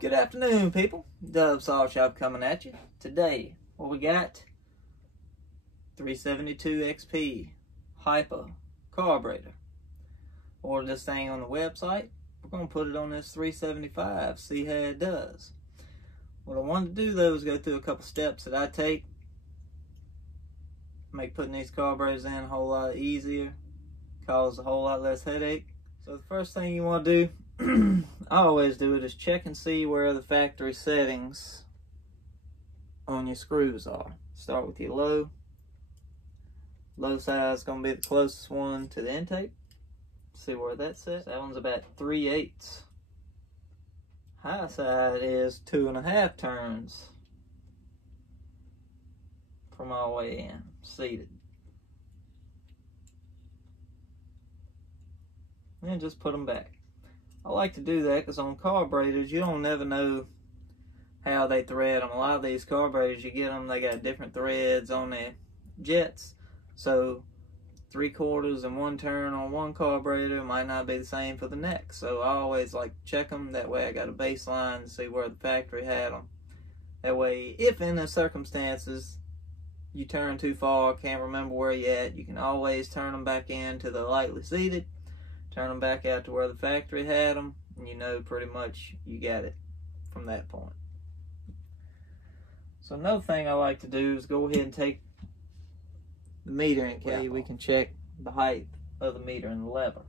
Good afternoon, people. Dove Saw Shop coming at you. Today, what we got? 372 XP HIPA carburetor. Ordered this thing on the website. We're going to put it on this 375, see how it does. What I wanted to do though is go through a couple steps that I take. Make putting these carburetors in a whole lot easier. Cause a whole lot less headache. So the first thing you want to do, I always do it, is check and see where the factory settings on your screws are. Start with your low. Low side is going to be the closest one to the intake. See where that's at. That one's about 3/8. High side is 2.5 turns from all the way in, seated. And just put them back. I like to do that because on carburetors, you don't never know how they thread them. A lot of these carburetors, you get them, they got different threads on their jets. So 3/4 and 1 turn on one carburetor might not be the same for the next. So I always like to check them. That way I got a baseline to see where the factory had them. That way, if in the circumstances you turn too far, can't remember where you're at, you can always turn them back in to the lightly seated. Turn them back out to where the factory had them, and you know pretty much you got it from that point. So another thing I like to do is go ahead and take the metering cap. We can check the height of the meter and the lever.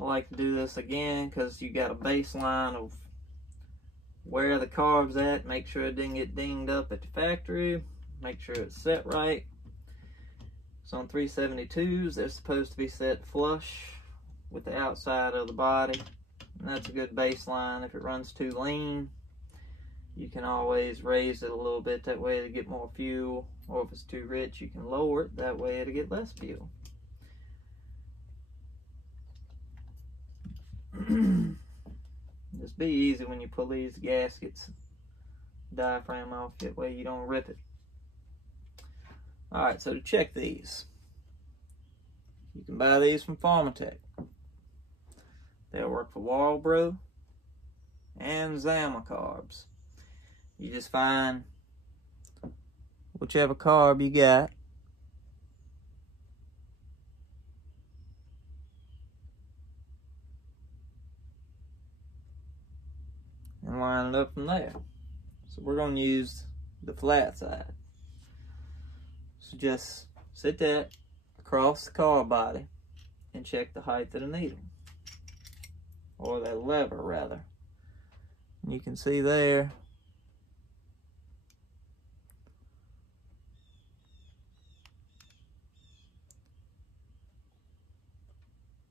I like to do this again because you got a baseline of where the carb's at. Make sure it didn't get dinged up at the factory. Make sure it's set right. So on 372s, they're supposed to be set flush with the outside of the body. And that's a good baseline. If it runs too lean, you can always raise it a little bit, that way to get more fuel. Or if it's too rich, you can lower it, that way it'll get less fuel. Just be easy when you pull these gaskets, diaphragm off, that way you don't rip it. Alright, so to check these, you can buy these from Pharmatech. They'll work for Walbro and Zama carbs. You just find whichever carb you got, and line it up from there. So we're going to use the flat side. So just sit that across the car body and check the height of the needle, or that lever rather. And you can see there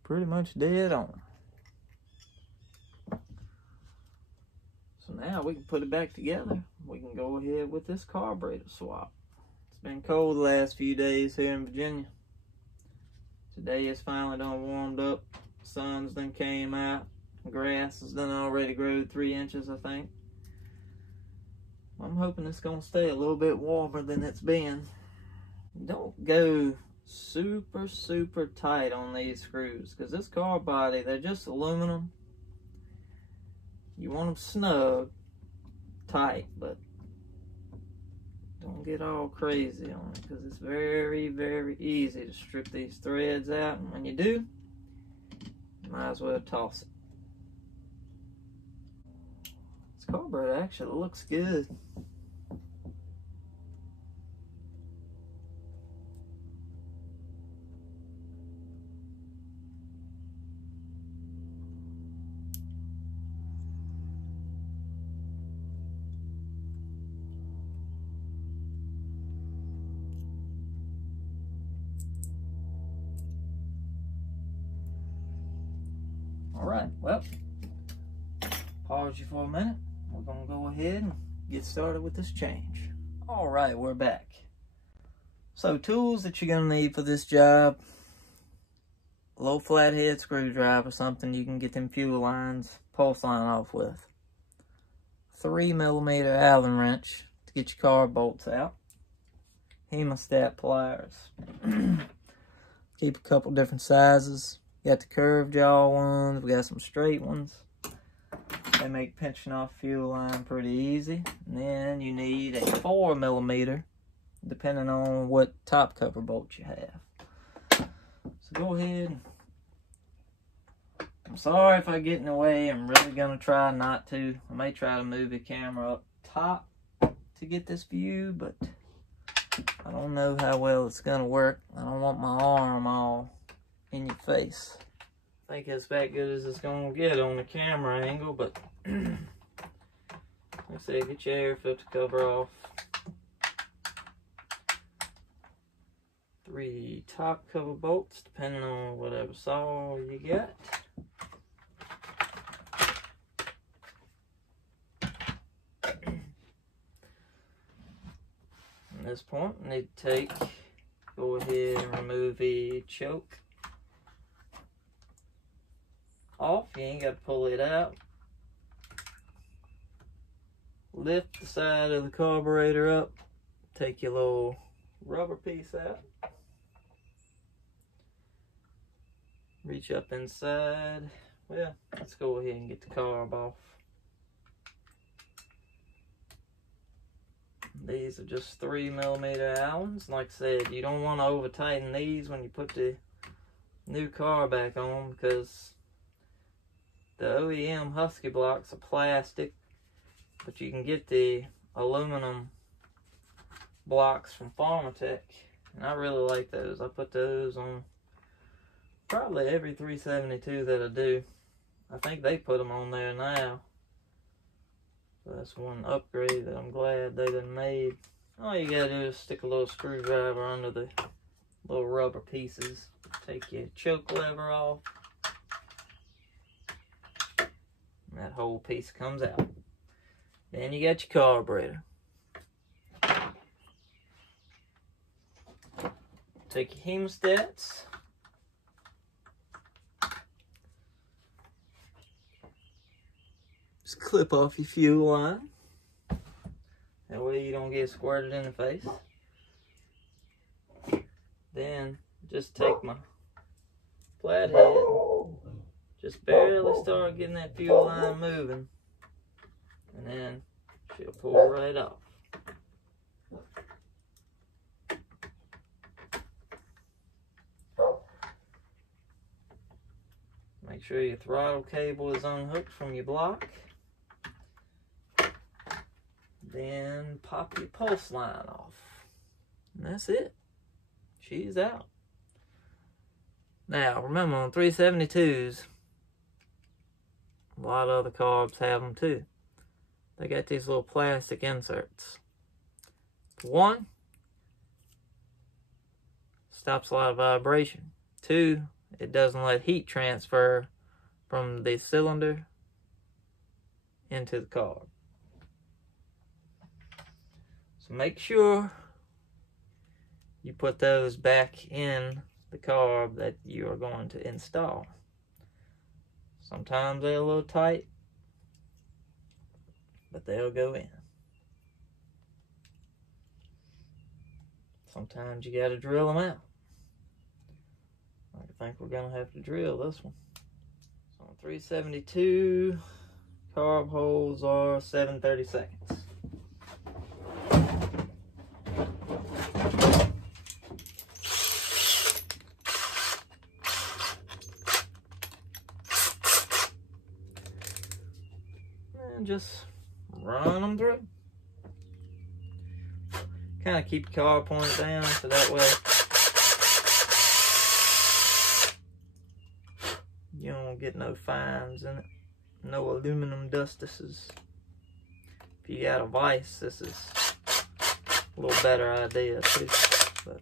pretty much dead on. So now we can put it back together. We can go ahead with this carburetor swap. It's been cold the last few days here in Virginia. Today it's finally done warmed up. Sun's done came out. Grass has done already grown 3 inches, I think. I'm hoping it's gonna stay a little bit warmer than it's been. Don't go super tight on these screws, because this car body, they're just aluminum. You want them snug, tight, but don't get all crazy on it, because it's very easy to strip these threads out, and when you do, you might as well toss it. This carburetor actually looks good. Alright, well, pause you for a minute. We're going to go ahead and get started with this change. Alright, we're back. So, tools that you're going to need for this job: low flathead screwdriver, something you can get them fuel lines, pulse line off with. 3mm Allen wrench to get your car bolts out. Hemostat pliers. Keep a couple different sizes. You got the curved jaw ones. We got some straight ones. They make pinching off fuel line pretty easy. And then you need a 4mm, depending on what top cover bolt you have. So go ahead. I'm sorry if I get in the way. I'm really gonna try not to. I may try to move the camera up top to get this view, but I don't know how well it's gonna work. I don't want my arm all in your face. I think it's about good as it's gonna get on the camera angle, but let's see, get your air filter cover off. 3 top cover bolts, depending on whatever saw you got. At this point, I need to go ahead and remove the choke off. You ain't got to pull it out. Lift the side of the carburetor up. Take your little rubber piece out. Reach up inside. Well, let's go ahead and get the carb off. These are just 3mm Allens. Like I said, you don't want to over tighten these when you put the new car back on, because the OEM Husky blocks are plastic, but you can get the aluminum blocks from Pharmatech, and I really like those. I put those on probably every 372 that I do. I think they put them on there now. So that's one upgrade that I'm glad they done made. All you gotta do is stick a little screwdriver under the little rubber pieces. Take your choke lever off. And that whole piece comes out. Then you got your carburetor. Take your hemostats. Just clip off your fuel line. That way you don't get squirted in the face. Then just take my flathead. Just barely start getting that fuel line moving. And then she'll pull right off. Make sure your throttle cable is unhooked from your block. Then pop your pulse line off. And that's it. She's out. Now, remember on 372s, a lot of other carbs have them too. They got these little plastic inserts. One, stops a lot of vibration. Two, it doesn't let heat transfer from the cylinder into the carb. So make sure you put those back in the carb that you are going to install. Sometimes they're a little tight, but they'll go in. Sometimes you gotta drill them out. I think we're gonna have to drill this one. So on 372, carb holes are 7/32. And just run them through. Kind of keep the carb point down so that way you don't get no fines in it, no aluminum dust. This is, if you got a vise, this is a little better idea too. But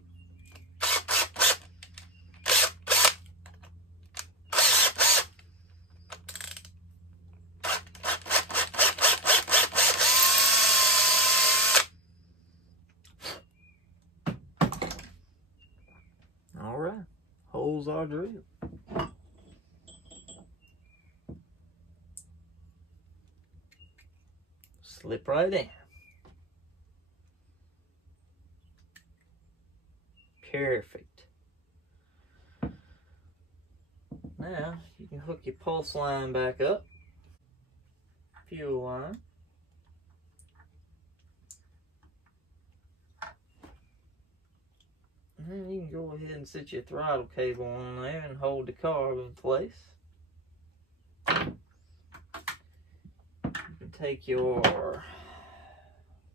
all right, holes are drilled. Slip right in. Perfect. Now you can hook your pulse line back up, fuel line. And then you can go ahead and set your throttle cable on there and hold the carb in place. You can take your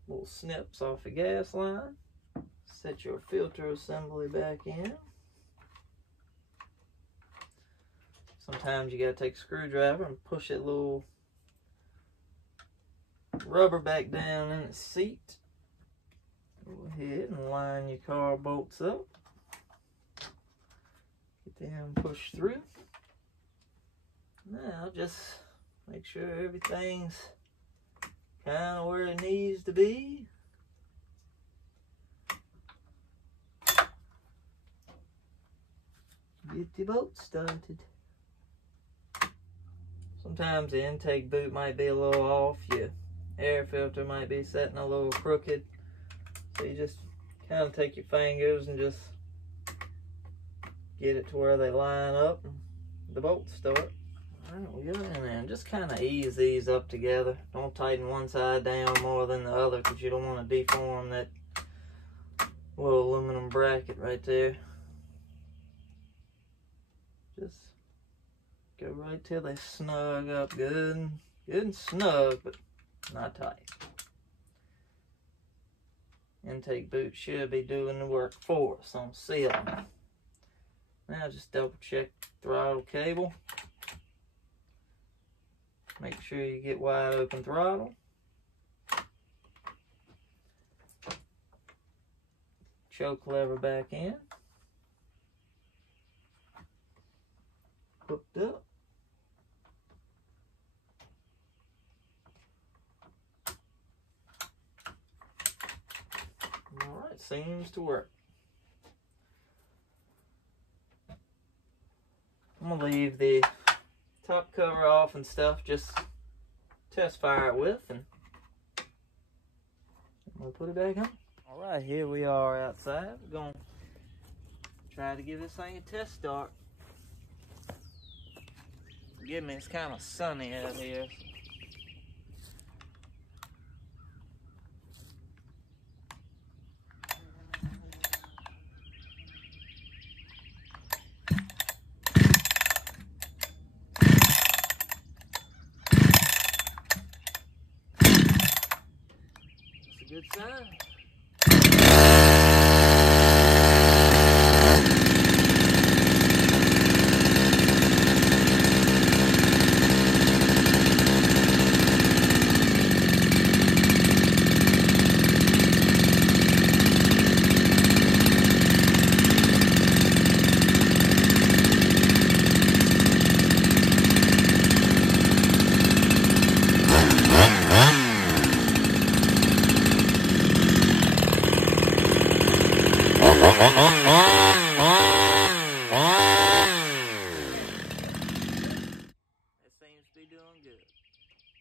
little snips off the gas line, set your filter assembly back in. Sometimes you gotta take a screwdriver and push that little rubber back down in the seat. Go ahead and line your car bolts up. Get them pushed through. Now just make sure everything's kind of where it needs to be. Get the boat started. Sometimes the intake boot might be a little off. Your air filter might be setting a little crooked. So you just kind of take your fingers and just get it to where they line up and the bolts start. Alright, we go in there and just kind of ease these up together. Don't tighten one side down more than the other because you don't want to deform that little aluminum bracket right there. Just go right till they snug up good and snug, but not tight. Intake boot should be doing the work for us on sealing. Now just double check throttle cable. Make sure you get wide open throttle. Choke lever back in. Hooked up. Alright, seems to work. I'm gonna leave the top cover off and stuff, just test fire it with, and we'll put it back on. Alright, here we are outside. We're gonna try to give this thing a test start. Forgive me, it's kind of sunny out here. Good sign.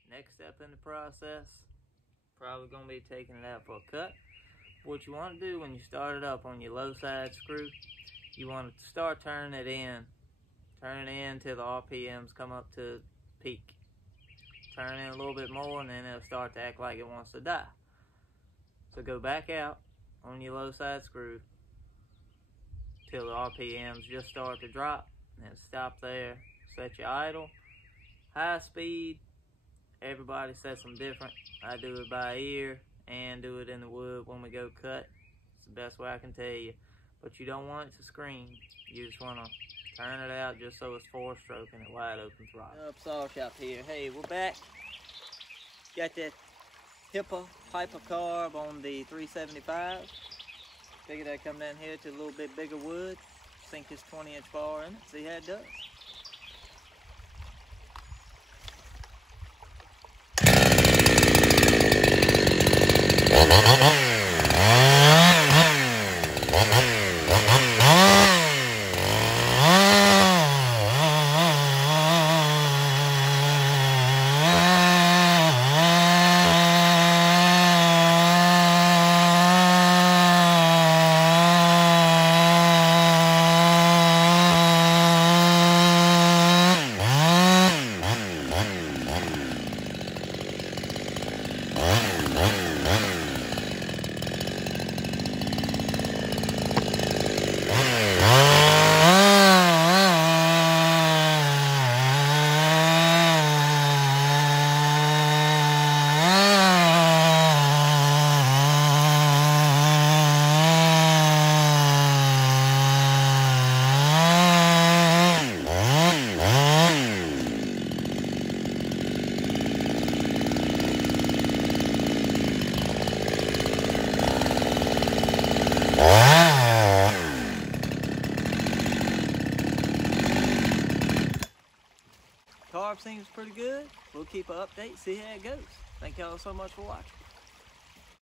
Next step in the process, probably going to be taking it out for a cut. What you want to do when you start it up on your low side screw, you want to start turning it in. Turn it in till the RPMs come up to peak. Turn in a little bit more and then it'll start to act like it wants to die. So go back out on your low side screw till the RPMs just start to drop, and then stop there. Set your idle. High speed, everybody sets them different. I do it by ear and do it in the wood when we go cut. It's the best way I can tell you. But you don't want it to scream. You just want to turn it out just so it's 4-stroking at wide open throttle. Up saw shop here. Hey, we're back. Got that HIPA carb on the 375. Figured I'd come down here to a little bit bigger wood, sink this 20-inch bar in it, see how it does. seems pretty good. We'll keep an update, see how it goes. Thank y'all so much for watching.